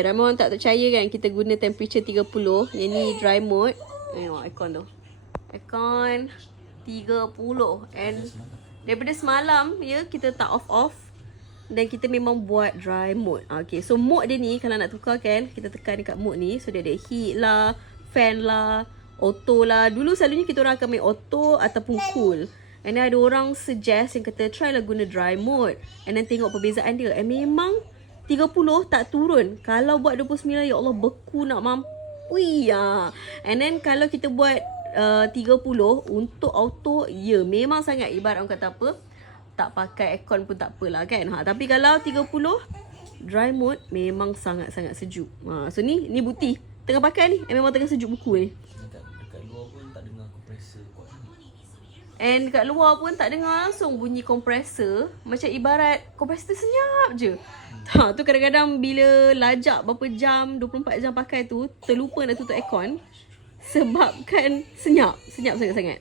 Ramai orang tak percaya kan kita guna temperature 30. Yang ni dry mode. Tengok aircon tu. Aircon 30. And daripada semalam ya kita tak off. Dan kita memang buat dry mode. Okay, so mode dia ni kalau nak tukar kan, kita tekan dekat mode ni. So dia ada heat lah, fan lah, auto lah. Dulu selalunya kita orang akan main auto ataupun cool. And then ada orang suggest yang kata try lah guna dry mode. And then tengok perbezaan dia. And memang 30 tak turun. Kalau buat 29, ya Allah beku nak mampui ya. And then kalau kita buat 30 untuk auto, ya memang sangat ibarat orang kata apa, tak pakai aircon pun tak apalah kan. Tapi kalau 30 dry mode memang sangat-sangat sejuk. So ni bukti. Tengah pakai ni memang tengah sejuk buku ni. Dekat luar pun tak dengar kompresor kuat. And dekat luar pun tak dengar langsung bunyi kompresor. Macam ibarat kompresor senyap je. Tu kadang-kadang bila lajak berapa jam, 24 jam pakai tu, terlupa nak tutup aircon. Sebabkan senyap sangat-sangat.